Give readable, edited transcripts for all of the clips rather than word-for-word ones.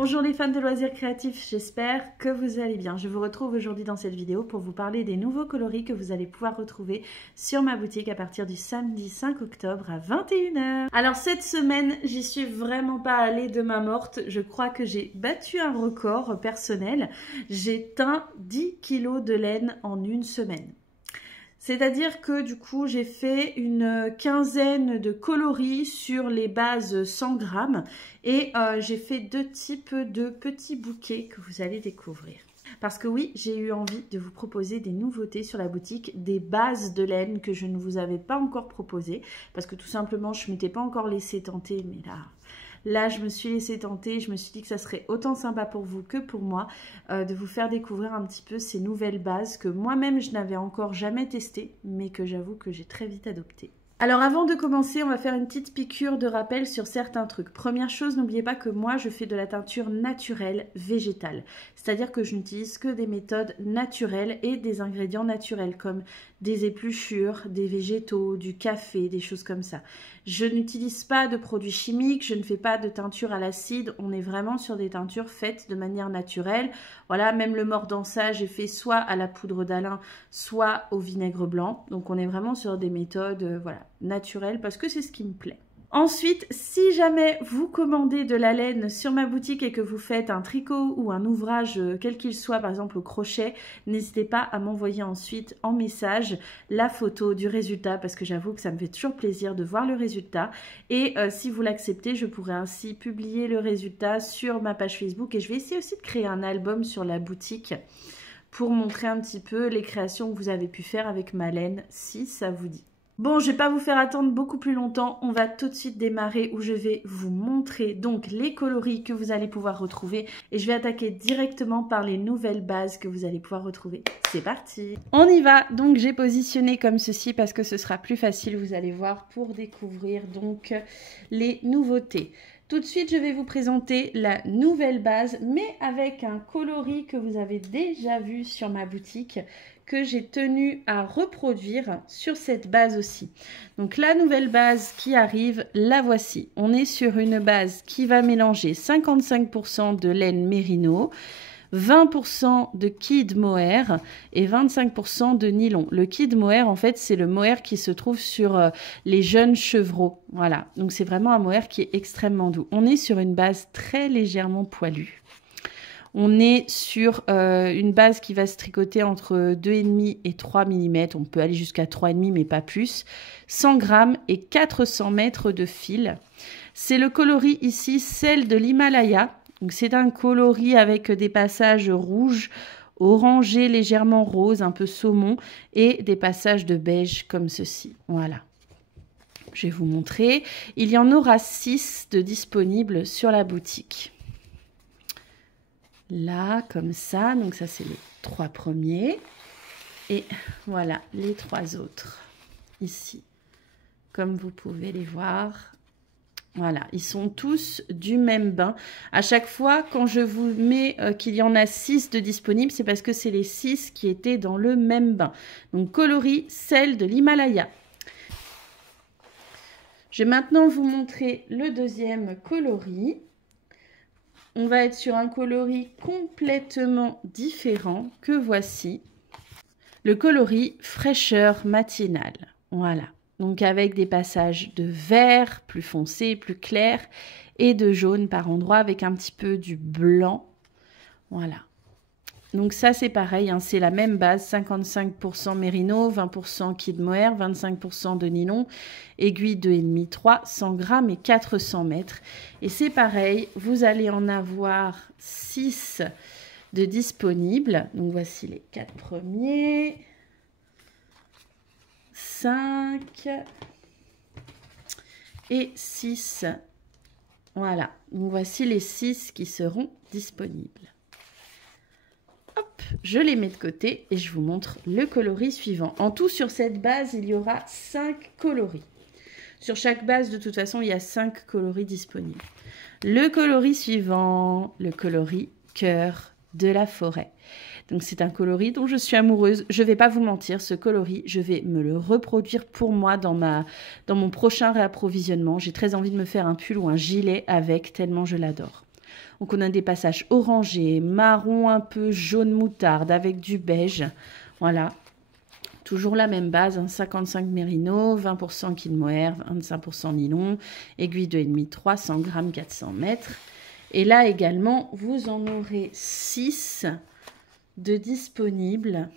Bonjour les fans de loisirs créatifs, j'espère que vous allez bien. Je vous retrouve aujourd'hui dans cette vidéo pour vous parler des nouveaux coloris que vous allez pouvoir retrouver sur ma boutique à partir du samedi 5 octobre à 21 h. Alors cette semaine, j'y suis vraiment pas allée de main morte. Je crois que j'ai battu un record personnel. J'ai teint 10 kg de laine en une semaine. C'est-à-dire que du coup, j'ai fait une quinzaine de coloris sur les bases 100 grammes et j'ai fait deux types de petits bouquets que vous allez découvrir. Parce que oui, j'ai eu envie de vous proposer des nouveautés sur la boutique, des bases de laine que je ne vous avais pas encore proposées parce que tout simplement, je ne m'étais pas encore laissé tenter, mais Là, je me suis laissée tenter, je me suis dit que ça serait autant sympa pour vous que pour moi de vous faire découvrir un petit peu ces nouvelles bases que moi-même je n'avais encore jamais testées, mais que j'avoue que j'ai très vite adoptées. Alors avant de commencer, on va faire une petite piqûre de rappel sur certains trucs. Première chose, n'oubliez pas que moi je fais de la teinture naturelle végétale. C'est-à-dire que je n'utilise que des méthodes naturelles et des ingrédients naturels comme des épluchures, des végétaux, du café, des choses comme ça. Je n'utilise pas de produits chimiques, je ne fais pas de teinture à l'acide, on est vraiment sur des teintures faites de manière naturelle. Voilà, même le mordançage est fait soit à la poudre d'Alain, soit au vinaigre blanc. Donc on est vraiment sur des méthodes voilà, naturelles parce que c'est ce qui me plaît. Ensuite, si jamais vous commandez de la laine sur ma boutique et que vous faites un tricot ou un ouvrage quel qu'il soit, par exemple au crochet, n'hésitez pas à m'envoyer ensuite en message la photo du résultat parce que j'avoue que ça me fait toujours plaisir de voir le résultat. Et si vous l'acceptez, je pourrai ainsi publier le résultat sur ma page Facebook et je vais essayer aussi de créer un album sur la boutique pour montrer un petit peu les créations que vous avez pu faire avec ma laine si ça vous dit. Bon, je ne vais pas vous faire attendre beaucoup plus longtemps, on va tout de suite démarrer où je vais vous montrer donc les coloris que vous allez pouvoir retrouver et je vais attaquer directement par les nouvelles bases que vous allez pouvoir retrouver. C'est parti! On y va! Donc j'ai positionné comme ceci parce que ce sera plus facile, vous allez voir, pour découvrir donc les nouveautés. Tout de suite, je vais vous présenter la nouvelle base, mais avec un coloris que vous avez déjà vu sur ma boutique, que j'ai tenu à reproduire sur cette base aussi. Donc la nouvelle base qui arrive, la voici. On est sur une base qui va mélanger 55% de laine mérino, 20% de kid mohair et 25% de nylon. Le kid mohair, en fait, c'est le mohair qui se trouve sur les jeunes chevreaux. Voilà, donc c'est vraiment un mohair qui est extrêmement doux. On est sur une base très légèrement poilue. On est sur une base qui va se tricoter entre 2,5 et 3 mm. On peut aller jusqu'à 3,5 mais pas plus. 100 grammes et 400 mètres de fil. C'est le coloris ici, celle de l'Himalaya. C'est un coloris avec des passages rouges, orangés, légèrement rose, un peu saumon et des passages de beige comme ceci. Voilà. Je vais vous montrer. Il y en aura 6 de disponibles sur la boutique. Là, comme ça. Donc ça, c'est les 3 premiers. Et voilà les 3 autres. Ici. Comme vous pouvez les voir. Voilà, ils sont tous du même bain. À chaque fois, quand je vous mets qu'il y en a 6 de disponibles, c'est parce que c'est les 6 qui étaient dans le même bain. Donc, coloris, celle de l'Himalaya. Je vais maintenant vous montrer le deuxième coloris. On va être sur un coloris complètement différent que voici. Le coloris fraîcheur matinale. Voilà. Donc avec des passages de vert plus foncé, plus clair et de jaune par endroits avec un petit peu du blanc. Voilà. Donc ça c'est pareil, hein, c'est la même base, 55% mérino, 20% kid mohair, 25% de nylon, aiguille 2,5, 3, 100 grammes et 400 mètres. Et c'est pareil, vous allez en avoir 6 de disponibles. Donc voici les 4 premiers. 5 et 6. Voilà, donc voici les 6 qui seront disponibles. Hop, je les mets de côté et je vous montre le coloris suivant. En tout, sur cette base, il y aura 5 coloris. Sur chaque base, de toute façon, il y a 5 coloris disponibles. Le coloris suivant, le coloris cœur de la forêt. Donc c'est un coloris dont je suis amoureuse. Je ne vais pas vous mentir, ce coloris, je vais me le reproduire pour moi dans mon prochain réapprovisionnement. J'ai très envie de me faire un pull ou un gilet avec, tellement je l'adore. Donc on a des passages orangés, marron un peu jaune moutarde avec du beige. Voilà. Toujours la même base, hein, 55 mérino, 20% kid mohair, 25% nylon, aiguille 2,5, 300 grammes, 400 mètres. Et là également, vous en aurez 6 de disponibles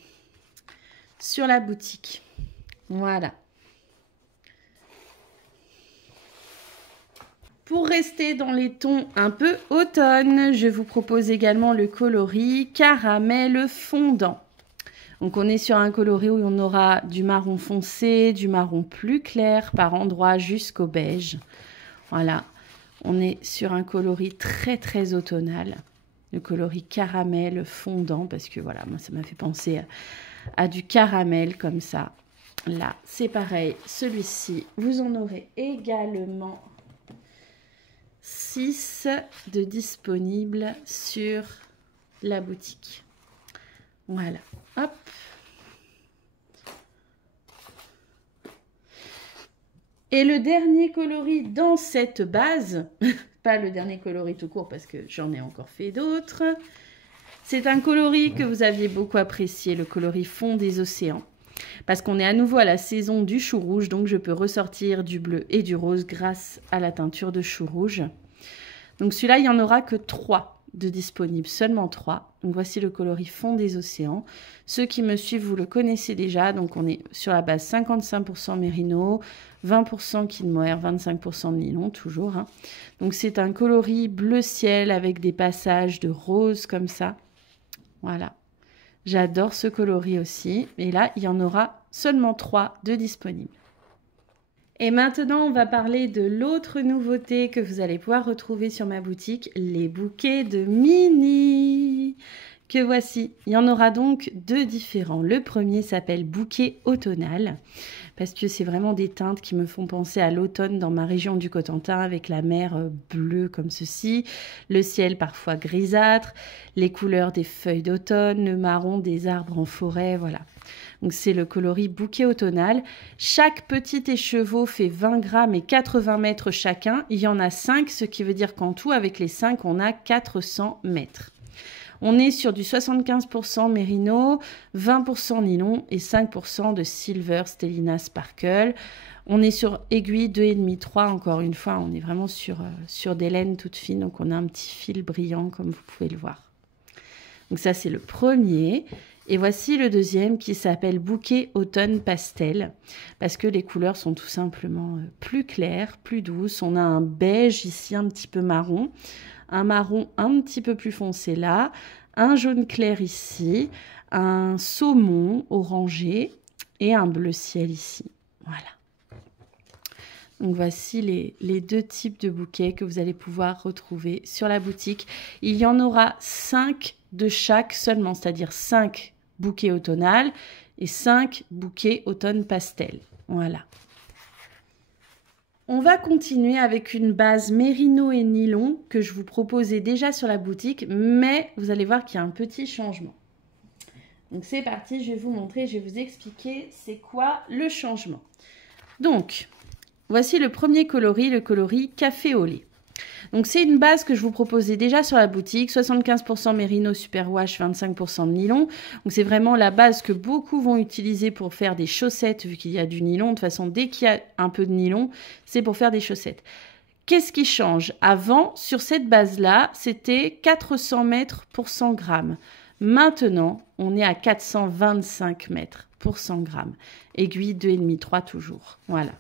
sur la boutique. Voilà. Pour rester dans les tons un peu automne, je vous propose également le coloris caramel fondant. Donc on est sur un coloris où on aura du marron foncé, du marron plus clair par endroits jusqu'au beige. Voilà, on est sur un coloris très très automnal. Le coloris caramel fondant parce que voilà, moi ça m'a fait penser à du caramel comme ça. Là, c'est pareil, celui-ci, vous en aurez également 6 de disponibles sur la boutique. Voilà, hop. Et le dernier coloris dans cette base, pas le dernier coloris tout court parce que j'en ai encore fait d'autres, c'est un coloris que vous aviez beaucoup apprécié, le coloris fond des océans. Parce qu'on est à nouveau à la saison du chou rouge, donc je peux ressortir du bleu et du rose grâce à la teinture de chou rouge. Donc celui-là, il n'y en aura que 3 de disponibles, seulement 3. Donc voici le coloris fond des océans. Ceux qui me suivent, vous le connaissez déjà. Donc on est sur la base 55% mérino, 20% kid mohair, 25% de nylon toujours. Hein. Donc c'est un coloris bleu ciel avec des passages de rose comme ça. Voilà. J'adore ce coloris aussi. Et là, il y en aura seulement 3 de disponibles. Et maintenant, on va parler de l'autre nouveauté que vous allez pouvoir retrouver sur ma boutique, les bouquets de mini que voici. Il y en aura donc 2 différents. Le premier s'appelle bouquet automnal parce que c'est vraiment des teintes qui me font penser à l'automne dans ma région du Cotentin avec la mer bleue comme ceci, le ciel parfois grisâtre, les couleurs des feuilles d'automne, le marron des arbres en forêt, voilà. Donc c'est le coloris bouquet automnal. Chaque petit écheveau fait 20 grammes et 80 mètres chacun. Il y en a 5, ce qui veut dire qu'en tout, avec les 5, on a 400 mètres. On est sur du 75% mérino, 20% nylon et 5% de silver stellina sparkle. On est sur aiguille 2,5, 3, encore une fois, on est vraiment sur des laines toutes fines. Donc on a un petit fil brillant comme vous pouvez le voir. Donc ça c'est le premier. Et voici le deuxième qui s'appelle bouquet automne pastel parce que les couleurs sont tout simplement plus claires, plus douces. On a un beige ici un petit peu marron, un marron un petit peu plus foncé là, un jaune clair ici, un saumon orangé et un bleu ciel ici. Voilà. Donc voici les 2 types de bouquets que vous allez pouvoir retrouver sur la boutique. Il y en aura 5 de chaque seulement, c'est-à-dire 5 bouquets automnal et 5 bouquets automne pastel. Voilà. On va continuer avec une base mérino et nylon que je vous proposais déjà sur la boutique, mais vous allez voir qu'il y a un petit changement. Donc c'est parti, je vais vous montrer, je vais vous expliquer c'est quoi le changement. Donc, voici le premier coloris, le coloris café au lait. Donc c'est une base que je vous proposais déjà sur la boutique, 75% mérino superwash, 25% de nylon. Donc c'est vraiment la base que beaucoup vont utiliser pour faire des chaussettes vu qu'il y a du nylon. De toute façon, dès qu'il y a un peu de nylon, c'est pour faire des chaussettes. Qu'est-ce qui change? Avant, sur cette base-là, c'était 400 mètres pour 100 grammes. Maintenant, on est à 425 mètres pour 100 grammes. Aiguille 2,5, 3 toujours. Voilà.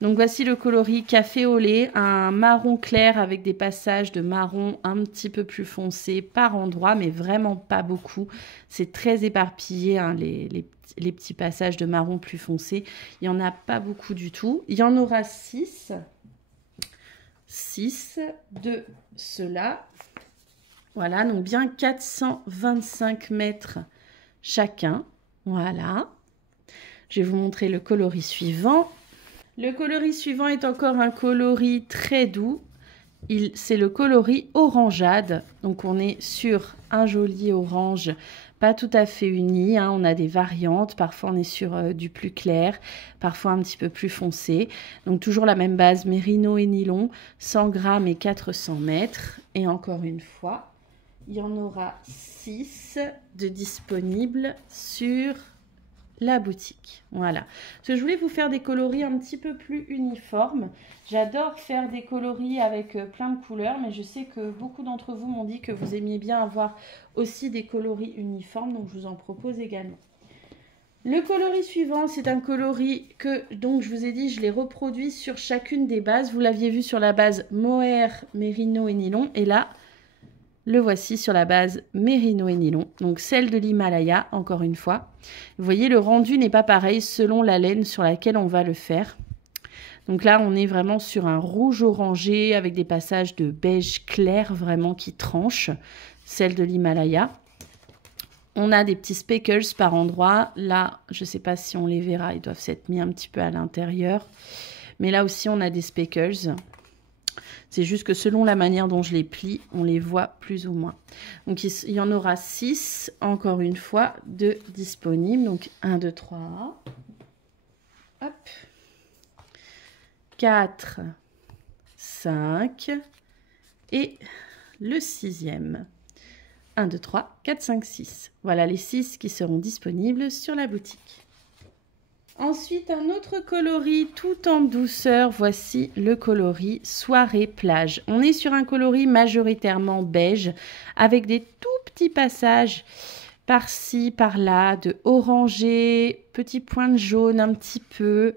Donc voici le coloris café au lait, un marron clair avec des passages de marron un petit peu plus foncé par endroit, mais vraiment pas beaucoup. C'est très éparpillé, hein, les petits passages de marron plus foncé. Il n'y en a pas beaucoup du tout. Il y en aura 6. 6 de ceux-là. Voilà, donc bien 425 mètres chacun. Voilà. Je vais vous montrer le coloris suivant. Le coloris suivant est encore un coloris très doux, c'est le coloris orangeade. Donc on est sur un joli orange, pas tout à fait uni, hein. On a des variantes, parfois on est sur du plus clair, parfois un petit peu plus foncé. Donc toujours la même base mérino et nylon, 100 grammes et 400 mètres. Et encore une fois, il y en aura 6 de disponibles sur la boutique. Voilà. Parce que je voulais vous faire des coloris un petit peu plus uniformes. J'adore faire des coloris avec plein de couleurs, mais je sais que beaucoup d'entre vous m'ont dit que vous aimiez bien avoir aussi des coloris uniformes, donc je vous en propose également. Le coloris suivant, c'est un coloris que, donc je vous ai dit, je l'ai reproduit sur chacune des bases. Vous l'aviez vu sur la base mohair, mérino et nylon, et là, le voici sur la base mérino et nylon, donc celle de l'Himalaya, encore une fois. Vous voyez, le rendu n'est pas pareil selon la laine sur laquelle on va le faire. Donc là, on est vraiment sur un rouge orangé avec des passages de beige clair vraiment qui tranchent, celle de l'Himalaya. On a des petits speckles par endroit. Là, je ne sais pas si on les verra, ils doivent s'être mis un petit peu à l'intérieur. Mais là aussi, on a des speckles. C'est juste que selon la manière dont je les plie, on les voit plus ou moins. Donc, il y en aura 6, encore une fois, de disponibles. Donc, 1, 2, 3. Hop. 4, 5. Et le 6e. 1, 2, 3, 4, 5, 6. Voilà les 6 qui seront disponibles sur la boutique. Ensuite, un autre coloris tout en douceur. Voici le coloris Soirée Plage. On est sur un coloris majoritairement beige avec des tout petits passages par-ci, par-là, de orangé, petits points de jaune un petit peu.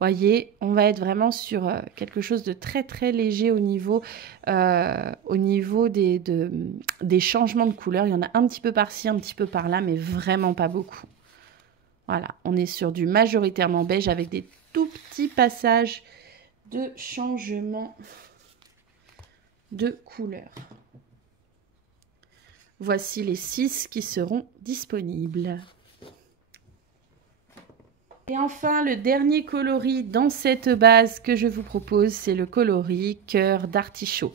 Voyez, on va être vraiment sur quelque chose de très très léger au niveau des changements de couleur. Il y en a un petit peu par-ci, un petit peu par-là, mais vraiment pas beaucoup. Voilà, on est sur du majoritairement beige avec des tout petits passages de changement de couleur. Voici les 6 qui seront disponibles. Et enfin, le dernier coloris dans cette base que je vous propose, c'est le coloris Cœur d'artichaut.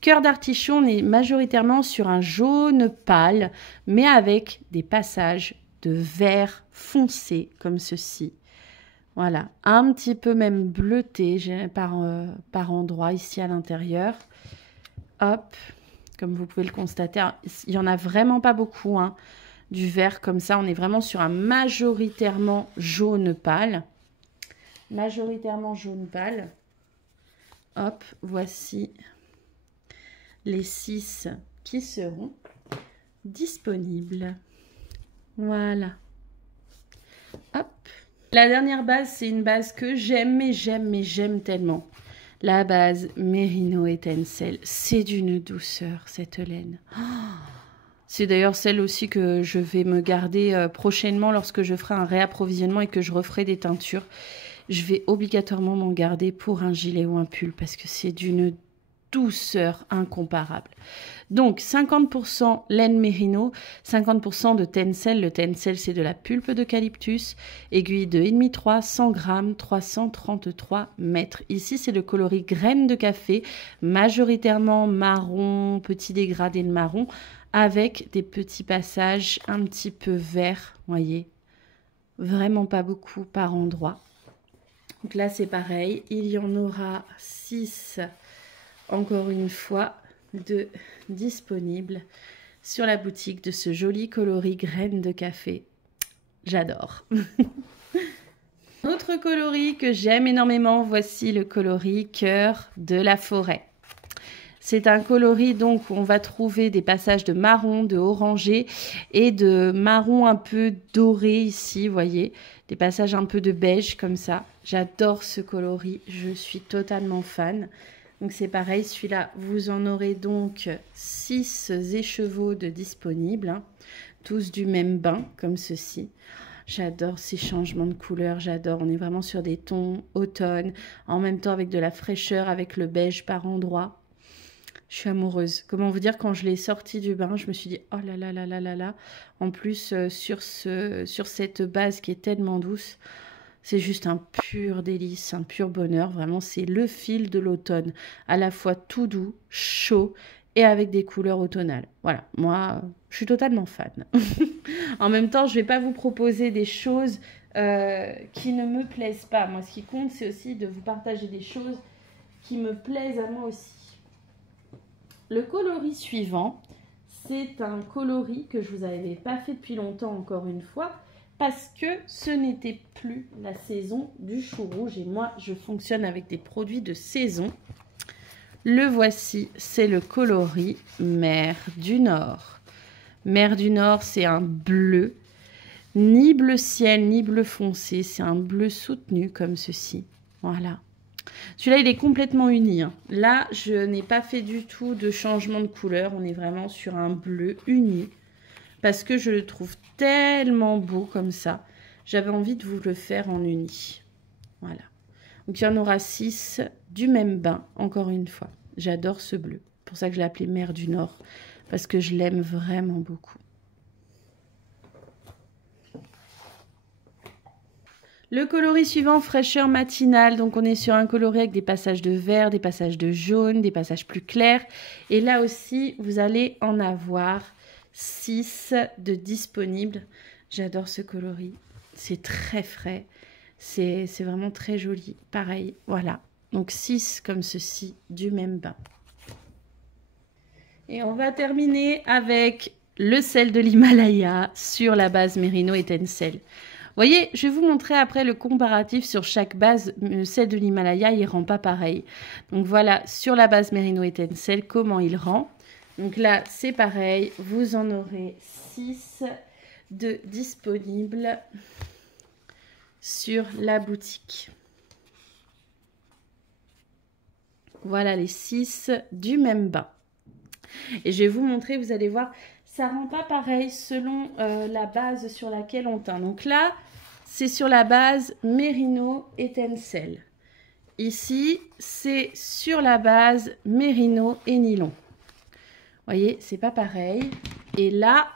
Cœur d'artichaut, on est majoritairement sur un jaune pâle, mais avec des passages de vert foncé comme ceci. Voilà, un petit peu même bleuté par endroit ici à l'intérieur. Hop, comme vous pouvez le constater, il n'y en a vraiment pas beaucoup, hein, du vert comme ça. On est vraiment sur un majoritairement jaune pâle. Majoritairement jaune pâle. Hop, voici les 6 qui seront disponibles. Voilà. Hop. La dernière base, c'est une base que j'aime, mais j'aime tellement. La base Mérino et Tencel. C'est d'une douceur, cette laine. Oh, c'est d'ailleurs celle aussi que je vais me garder prochainement lorsque je ferai un réapprovisionnement et que je referai des teintures. Je vais obligatoirement m'en garder pour un gilet ou un pull parce que c'est d'une douceur incomparable. Donc 50% laine mérino, 50% de tencel. Le tencel, c'est de la pulpe d'eucalyptus, aiguille de 1,5-3, 100 grammes, 333 mètres. Ici, c'est le coloris graine de café, majoritairement marron, petit dégradé de marron, avec des petits passages un petit peu verts, voyez, vraiment pas beaucoup par endroit. Donc là, c'est pareil, il y en aura 6 encore une fois de disponibles sur la boutique de ce joli coloris graines de café. J'adore. Autre coloris que j'aime énormément, voici le coloris Cœur de la forêt. C'est un coloris donc où on va trouver des passages de marron, de orangé et de marron un peu doré ici, vous voyez, des passages un peu de beige comme ça. J'adore ce coloris, je suis totalement fan. Donc c'est pareil, celui-là, vous en aurez donc 6 écheveaux de disponibles, hein, tous du même bain, comme ceci. J'adore ces changements de couleur, j'adore. On est vraiment sur des tons automne, en même temps avec de la fraîcheur, avec le beige par endroits. Je suis amoureuse. Comment vous dire, quand je l'ai sorti du bain, je me suis dit, oh là là là là là là. En plus, sur cette base qui est tellement douce, C'est juste un pur délice, un pur bonheur. Vraiment, c'est le fil de l'automne. À la fois tout doux, chaud et avec des couleurs automnales. Voilà, moi, je suis totalement fan. En même temps, je ne vais pas vous proposer des choses qui ne me plaisent pas. Moi, ce qui compte, c'est aussi de vous partager des choses qui me plaisent à moi aussi. Le coloris suivant, c'est un coloris que je ne vous avais pas fait depuis longtemps, encore une fois, parce que ce n'était plus la saison du chou rouge. Et moi, je fonctionne avec des produits de saison. Le voici, c'est le coloris Mer du Nord. Mer du Nord, c'est un bleu, ni bleu ciel, ni bleu foncé. C'est un bleu soutenu comme ceci. Voilà. Celui-là, il est complètement uni. Hein. Là, je n'ai pas fait du tout de changement de couleur. On est vraiment sur un bleu uni. Parce que je le trouve tellement beau comme ça. J'avais envie de vous le faire en uni. Voilà. Donc, il y en aura 6 du même bain, encore une fois. J'adore ce bleu. C'est pour ça que je l'ai appelé Mer du Nord. Parce que je l'aime vraiment beaucoup. Le coloris suivant, fraîcheur matinale. Donc, on est sur un coloris avec des passages de vert, des passages de jaune, des passages plus clairs. Et là aussi, vous allez en avoir 6 de disponibles. J'adore ce coloris. C'est très frais. C'est vraiment très joli. Pareil, voilà. Donc, 6 comme ceci du même bain. Et on va terminer avec le sel de l'Himalaya sur la base Merino et Tencel. Vous voyez, je vais vous montrer après le comparatif sur chaque base. Le sel de l'Himalaya, il ne rend pas pareil. Donc voilà, sur la base Merino et Tencel, comment il rend. Donc là, c'est pareil. Vous en aurez 6 de disponibles sur la boutique. Voilà les 6 du même bain. Et je vais vous montrer, vous allez voir, ça ne rend pas pareil selon la base sur laquelle on teint. Donc là, c'est sur la base Merino et Tencel. Ici, c'est sur la base Merino et Nylon. Vous voyez, c'est pas pareil. Et là,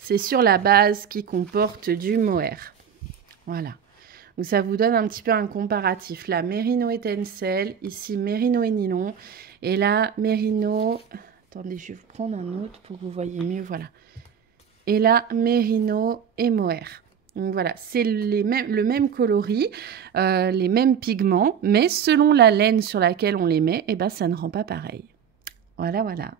c'est sur la base qui comporte du mohair. Voilà. Donc ça vous donne un petit peu un comparatif. Là, Merino et Tencel. Ici, Merino et Nylon. Et là, Merino... Attendez, je vais vous prendre un autre pour que vous voyez mieux. Voilà. Et là, Merino et mohair. Donc voilà, c'est le même coloris, les mêmes pigments. Mais selon la laine sur laquelle on les met, eh ben, ça ne rend pas pareil. Voilà, voilà.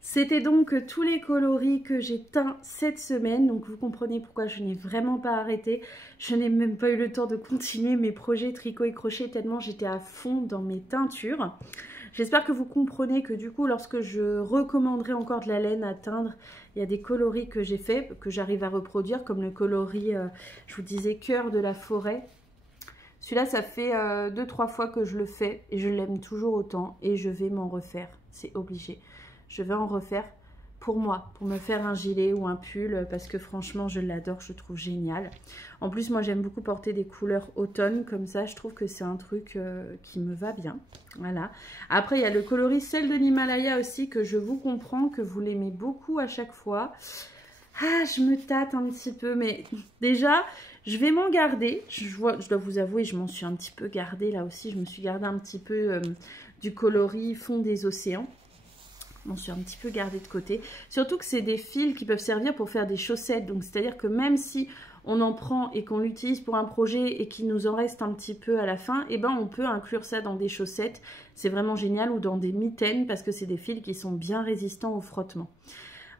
C'était donc tous les coloris que j'ai teints cette semaine. Donc vous comprenez pourquoi je n'ai vraiment pas arrêté. Je n'ai même pas eu le temps de continuer mes projets tricot et crochet tellement j'étais à fond dans mes teintures. J'espère que vous comprenez que du coup, lorsque je recommanderai encore de la laine à teindre, il y a des coloris que j'ai fait, que j'arrive à reproduire, comme le coloris, je vous disais, cœur de la forêt. Celui-là, ça fait 2-3 fois que je le fais et je l'aime toujours autant et je vais m'en refaire. C'est obligé. Je vais en refaire pour moi, pour me faire un gilet ou un pull parce que franchement, je l'adore, je le trouve génial. En plus, moi, j'aime beaucoup porter des couleurs automne comme ça. Je trouve que c'est un truc qui me va bien. Voilà. Après, il y a le coloris sel de l'Himalaya aussi que je vous comprends, que vous l'aimez beaucoup à chaque fois. Ah, je me tâte un petit peu, mais déjà, je vais m'en garder. Je dois vous avouer, je m'en suis un petit peu gardée là aussi. Je me suis gardée un petit peu du coloris fond des océans. Je m'en suis un petit peu gardée de côté. Surtout que c'est des fils qui peuvent servir pour faire des chaussettes. Donc, c'est-à-dire que même si on en prend et qu'on l'utilise pour un projet et qu'il nous en reste un petit peu à la fin, eh ben, on peut inclure ça dans des chaussettes. C'est vraiment génial. Ou dans des mitaines parce que c'est des fils qui sont bien résistants au frottement.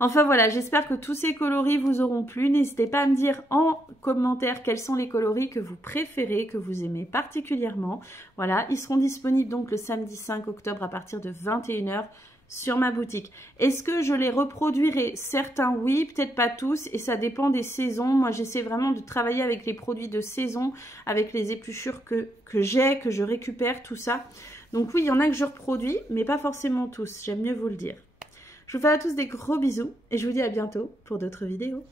Enfin voilà, j'espère que tous ces coloris vous auront plu. N'hésitez pas à me dire en commentaire quels sont les coloris que vous préférez, que vous aimez particulièrement. Voilà, ils seront disponibles donc le samedi 5 octobre à partir de 21 h sur ma boutique. Est-ce que je les reproduirai? Certains oui, peut-être pas tous et ça dépend des saisons. Moi j'essaie vraiment de travailler avec les produits de saison, avec les épluchures que j'ai, que je récupère, tout ça. Donc oui, il y en a que je reproduis, mais pas forcément tous, j'aime mieux vous le dire. Je vous fais à tous des gros bisous et je vous dis à bientôt pour d'autres vidéos.